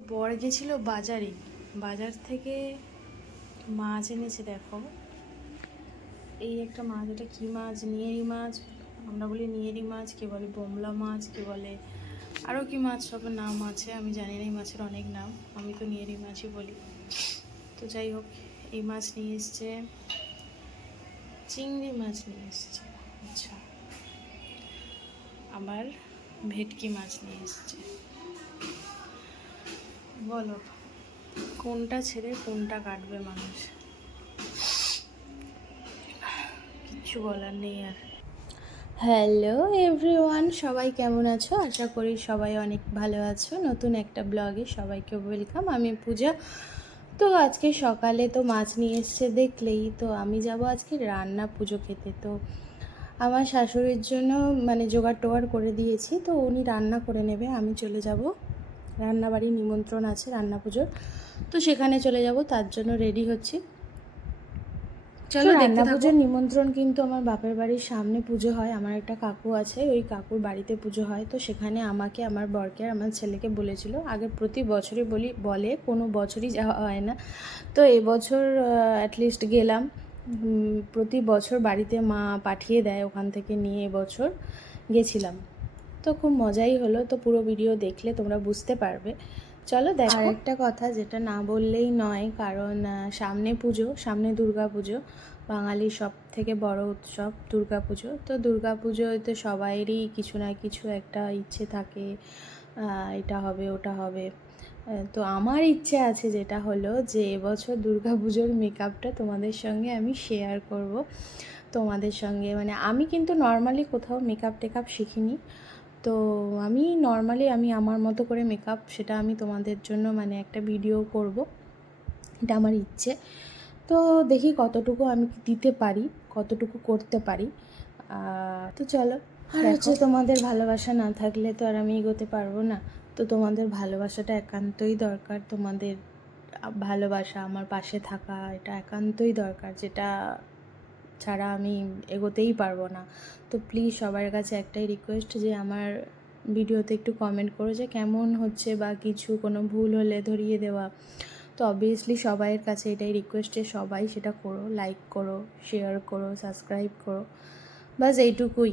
বর গেছিল বাজারে, বাজার থেকে মাছ এনেছে। দেখো এই একটা মাছ, এটা কি মাছ? নিয়েরি মাছ। আমরা বলি নিয়েরি মাছ, কে বলে বোমলা মাছ, কে বলে আরও কি মাছ, সব নাম আছে, আমি জানি না। এই মাছের অনেক নাম, আমি তো নিয়েরি মাছই বলি। তো যাই হোক, এই মাছ নিয়ে এসছে, চিংড়ি মাছ নিয়ে এসছে, আচ্ছা, আবার ভেটকি মাছ নিয়ে এসছে। বলো কোনটা ছেড়ে কোনটা কাটবে মানুষ? কিচ্ছু বলার নেই আর। হ্যালো এভরিওয়ান, সবাই কেমন আছো? আশা করি সবাই অনেক ভালো আছো। নতুন একটা ব্লগে সবাইকে ওয়েলকাম। আমি পূজা। তো আজকে সকালে তো মাছ নিয়ে এসছে দেখলেই, তো আমি যাব আজকে রান্না পুজো খেতে। তো আমার শাশুড়ির জন্য মানে জোগাড় টোগাড় করে দিয়েছি, তো উনি রান্না করে নেবে, আমি চলে যাব রান্নাবাড়ি, নিমন্ত্রণ আছে রান্না পুজোর, তো সেখানে চলে যাব, তার জন্য রেডি হচ্ছি। চলো রান্না পুজোর নিমন্ত্রণ কিন্তু আমার বাপের বাড়ির সামনে পুজো হয়। আমার একটা কাকু আছে, ওই কাকুর বাড়িতে পুজো হয়। তো সেখানে আমাকে, আমার বরকে আর আমার ছেলেকে বলেছিল। আগে প্রতি বছরই বলে, কোনো বছরই যাওয়া হয় না। তো এবছর অ্যাটলিস্ট গেলাম। প্রতি বছর বাড়িতে মা পাঠিয়ে দেয় ওখান থেকে নিয়ে, এবছর গেছিলাম। তো খুব মজাই হলো। তো পুরো ভিডিও দেখলে তোমরা বুঝতে পারবে। চলো দেখো। আর একটা কথা যেটা না বললেই নয়, কারণ সামনে পুজো, সামনে দুর্গা পুজো, বাঙালির সব থেকে বড় উৎসব দুর্গা পুজো। তো দুর্গা পুজোয় তো সবাইয়েরই কিছু না কিছু একটা ইচ্ছে থাকে, এটা হবে ওটা হবে। তো আমার ইচ্ছে আছে যেটা হলো যে এবছর দুর্গা পুজোর মেকআপটা তোমাদের সঙ্গে আমি শেয়ার করব। তোমাদের সঙ্গে মানে আমি কিন্তু নর্মালি কোথাও মেকআপ টেকআপ শিখিনি। তো আমি নর্মালি আমি আমার মতো করে মেকআপ, সেটা আমি তোমাদের জন্য মানে একটা ভিডিও করব, এটা আমার ইচ্ছে। তো দেখি কতটুকু আমি দিতে পারি, কতটুকু করতে পারি। তো চলো। আর হচ্ছে তোমাদের ভালোবাসা না থাকলে তো আর আমি এগোতে পারবো না। তো তোমাদের ভালোবাসাটা একান্তই দরকার, তোমাদের ভালোবাসা, আমার পাশে থাকা, এটা একান্তই দরকার, যেটা ছাড়া আমি এগোতেই পারবো না। তো প্লিজ সবার কাছে একটাই রিকোয়েস্ট যে আমার ভিডিওতে একটু কমেন্ট করো যে কেমন হচ্ছে, বা কিছু কোনো ভুল হলে ধরিয়ে দেওয়া। তো অবভিয়াসলি সবাইয়ের কাছে এটাই রিকোয়েস্ট যে সবাই সেটা করো, লাইক করো, শেয়ার করো, সাবস্ক্রাইব করো, বাস এইটুকুই।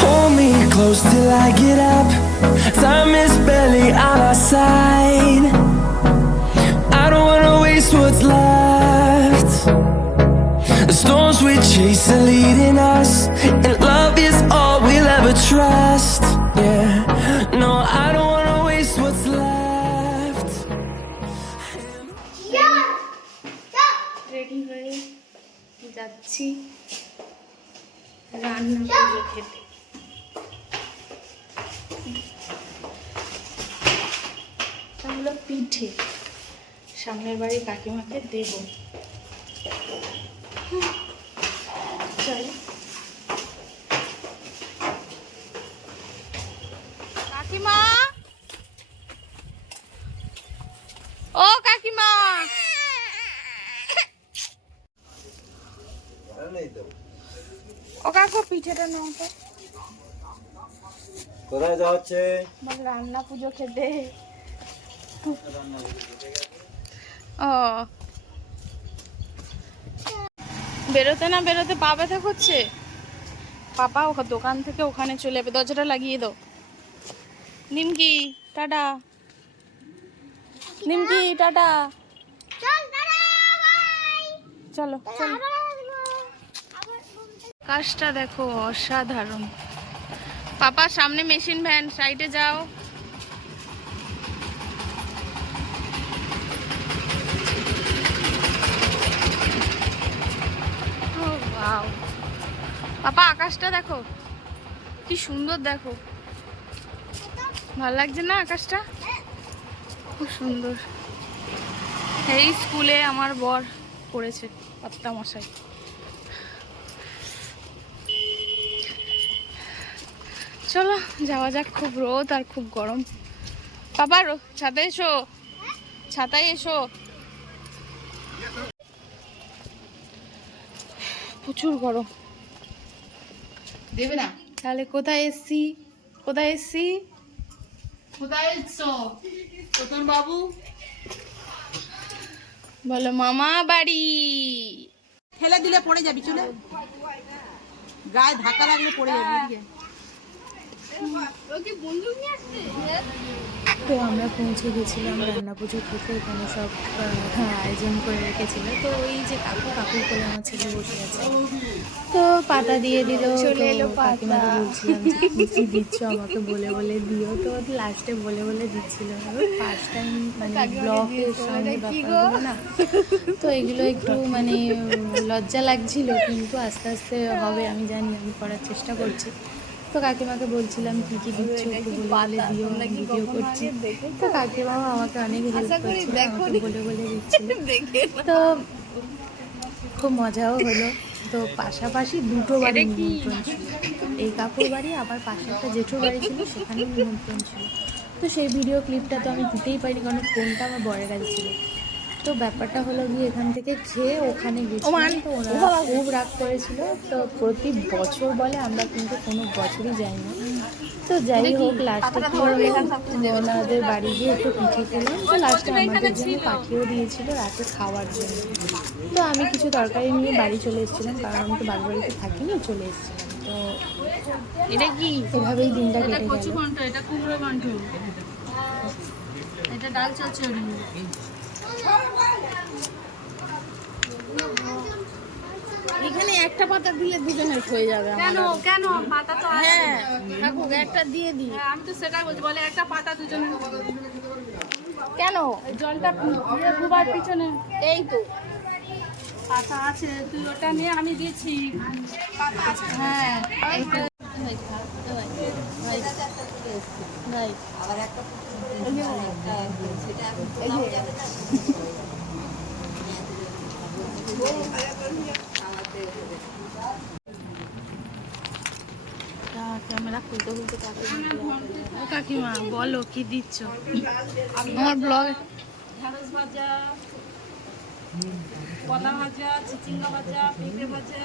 Hold me close till I get up. Time is barely on our side. I don't wanna waste what's left. The storms we chase are leading us, and love is all we'll ever trust. Yeah, no, I don't wanna waste what's left. Ready হয়ে যাচ্ছি রান্না পুজো খেতে। হলো পিঠে, সামনের বাড়ি কাকিমাকে দেব। চলো। কাকিমা, ও কাকিমা, ও কাকু পিঠেটা নাও তো। কোথায় যাওয়া হচ্ছে? রান্না পুজো খেতে। ও বেরোতে না বেরোতে পা ব্যথা করছে। পাপা দোকান থেকে ওখানে চলে যাবে, দরজাটা লাগিয়ে দাও। নিমকি টাটা, নিমকি টাটা, চলো চলো। কাজটা দেখো অসাধারণ। পাপা সামনে মেশিন ভ্যান, সাইডে যাও। পাপা আকাশটা দেখো কি সুন্দর, দেখো ভালো লাগছে না আকাশটা? খুব সুন্দর। এই স্কুলে আমার বর পড়েছে কর্তা মশাই। চলো যাওয়া যাক, খুব রোদ আর খুব গরম। বাবা ছাতায় এসো, ছাতায় এসো। প্রচুর গরম। দেবে না। তাহলে কোথায় এসছি? কোথায় এসছি? কোথায় এসছো তোর বাবু? বলো মামা বাড়ি। ফেলে দিলে পড়ে যাবি, চলে গায়ে ধাক্কা লাগলে পড়ে যাবি। তো আমরা পৌঁছে গেছিলাম রান্না পুজো থেকে, এখানে সব আয়োজন করে রেখেছিল। তো ওই যে কাকুর কোলে আমার ছেলে বসে আছে, তো পাতা দিয়ে দিল। চলে এলো কাকিমাকে বলছিলাম যে কি কি দিচ্ছ আমাকে বলে বলে দিও, তো লাস্টে বলে বলে দিচ্ছিল। ফার্স্ট টাইম মানে ব্লগের সঙ্গে ব্যাপারগুলো না, তো এগুলো একটু মানে লজ্জা লাগছিল, কিন্তু আস্তে আস্তে হবে আমি জানি, আমি করার চেষ্টা করছি। তো কাকিমাকে বলছিলাম কি কি দিচ্ছ একটু বলে বলে দিও, আমি ভিডিও করছি। তো কাকিমাও আমাকে অনেক হেল্প করছিল, আমাকে বলে বলে দিচ্ছিল। তো খুব মজাও হলো। তো পাশাপাশি দুটো বাড়ি নিমন্ত্রণ ছিল, এই কাকুর বাড়ি আবার পাশে একটা জেঠুর বাড়ি ছিল, সেখানেও নিমন্ত্রণ ছিল। তো সেই ভিডিও ক্লিপটা তো আমি দিতেই পারিনি, কারণ ফোনটা আমার বরের কাছে ছিল। তো ব্যাপারটা হলো গিয়ে এখান থেকে খেয়ে ওখানে গেছিলাম, তো ওনারা খুব রাগ করেছিল। তো প্রতি বছর বলে, আমরা কিন্তু কোনো বছরই যাই না। তো যাই হোক, লাস্টে কি হলো, ওনাদের বাড়ি গিয়ে একটু পিঠে খেলাম। তো লাস্টে আমাদের জন্য পাঠিয়েও দিয়েছিল রাতে খাওয়ার জন্য। তো আমি কিছু তরকারি নিয়ে বাড়ি চলে এসেছিলাম, কারণ আমি তো বাড়িতে থাকিনি, চলে এসেছিলাম। তো এটা কি? এভাবেই দিনটা কেটে গেল। এটা কুমড়ো ঘন্ট, এটা ডাল চচ্চড়ি। এখানে একটা পাতা দিলে দুজনের হয়ে যাবে। কেন কেন পাতা তো আছে। হ্যাঁ কাকু একটা দিয়ে দিই। হ্যাঁ, আমি তো সেটাই বলছি, বলে একটা পাতা দুজনে। কেন? জলটা ডুবার পিছনে এই তো পাতা আছে, তুই ওটা নিয়ে, আমি দিয়েছি পাতা আছে। হ্যাঁ এই তো। ভাই ক্যামেরা খুলতে খুলতে কাকিমা বলো কি দিচ্ছ আমার ব্লগ? ঢেঁড়স ভাজা, কলা ভাজা, চিচিঙ্গা ভাজা, পেঁপে ভাজা।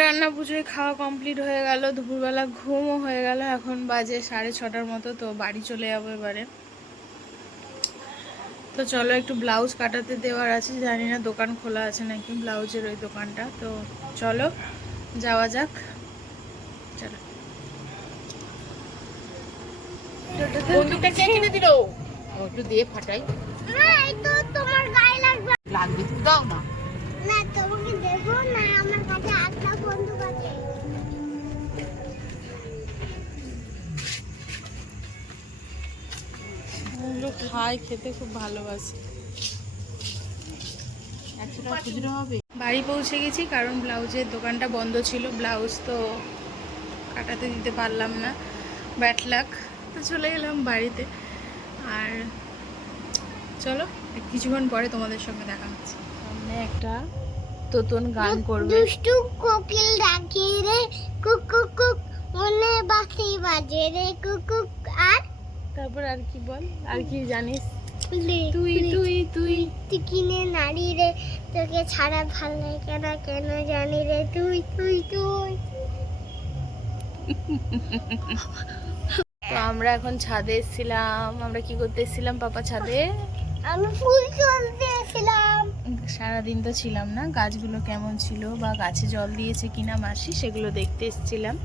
রান্না পুজোয় খাওয়া কমপ্লিট হয়ে গেল, দুপুরবেলা ঘুমও হয়ে গেল। এখন বাজে 6:30 মতো, তো বাড়ি চলে যাবো এবারে। তো চলো, একটু ব্লাউজ কাটাতে দেওয়ার আছে, জানি না দোকান খোলা আছে নাকি ব্লাউজের ওই দোকানটা। তো চলো যাওয়া যাক, চলো। বন্ধুটা কে কিনে দিল? একটু দিয়ে ফাটাই। না এই তো তোমার গায়ে লাগবে লাগবে, তুমি দাও না। না, তোমাকে দেবো না, আমার কাছে একটা বন্দুক আছে। এগুলো খাই, খেতে খুব ভালোবাসি। 100 টাকা খুচরো হবে। বাড়ি পৌঁছে গেছি, কারণ ব্লাউজের দোকানটা বন্ধ ছিল, ব্লাউজ তো কাটাতে দিতে পারলাম না, ব্যাড লাক। তো চলে এলাম বাড়িতে। আর চলো কিছুক্ষণ পরে তোমাদের সঙ্গে দেখা হচ্ছে। সামনে একটা তোতন গান করবে। দুষ্টু কোকিল ডাকে রে কুক কুক কুক, মনে বাঁশি বাজে রে কুক কুক। আর তারপর আর কি বল, আর কি জানিস? তুই তুই তুই তুই কিনে নারী রে, তোকে ছাড়া ভাল লাগে না কেন জানি রে, তুই তুই তুই। তো আমরা এখন ছাদে এসেছিলাম। আমরা কি করতে এসেছিলাম পাপা ছাদে? আমি ফুল তুলতে এসেছিলাম। সারাদিন তো ছিলাম না, গাছগুলো কেমন ছিল বা গাছে জল দিয়েছে কিনা মাসি, সেগুলো দেখতে এসেছিলাম।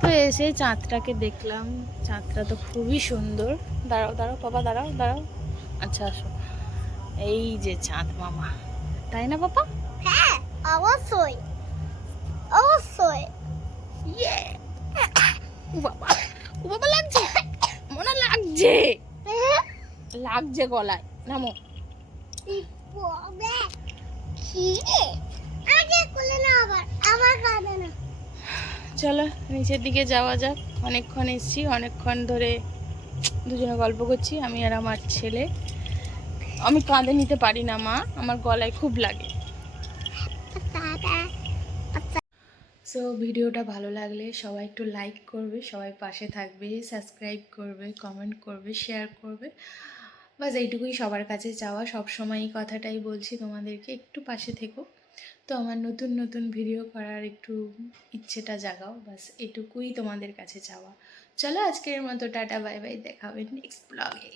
তো এসে চাঁদটাকে দেখলাম, চাঁদটা তো খুবই সুন্দর। দাঁড়াও দাঁড়াও পাপা, দাঁড়াও দাঁড়াও, আচ্ছা আসো। এই যে চাঁদ মামা, তাই না পাপা? হ্যাঁ অবশ্যই অবশ্যই। ইয়ে ও বাবা, ও বাবা লাগছে, মনে লাগছে, লাগছে গলায়। নামো। ববে কি রে, আগে কোলে না, আবার আবার কাঁদে না। চলো নিচের দিকে যাওয়া যাক। অনেকক্ষণ এসেছি, অনেকক্ষণ ধরে দুজনে গল্প করছি, আমি আর আমার ছেলে। আমি কাঁধে নিতে পারি না মা, আমার গলায় খুব লাগে। সো ভিডিওটা ভালো লাগলে সবাই একটু লাইক করবে, সবাই পাশে থাকবে, সাবস্ক্রাইব করবে, কমেন্ট করবে, শেয়ার করবে। বাস এইটুকুই সবার কাছে চাওয়া, সবসময় এই কথাটাই বলছি তোমাদেরকে, একটু পাশে থেকো, তো আমার নতুন নতুন ভিডিও করার একটু ইচ্ছেটা জাগাও, বাস এটুকুই তোমাদের কাছে চাওয়া। চলো আজকের মতো টাটা বাই বাই, দেখা হবে নেক্সট ব্লগে।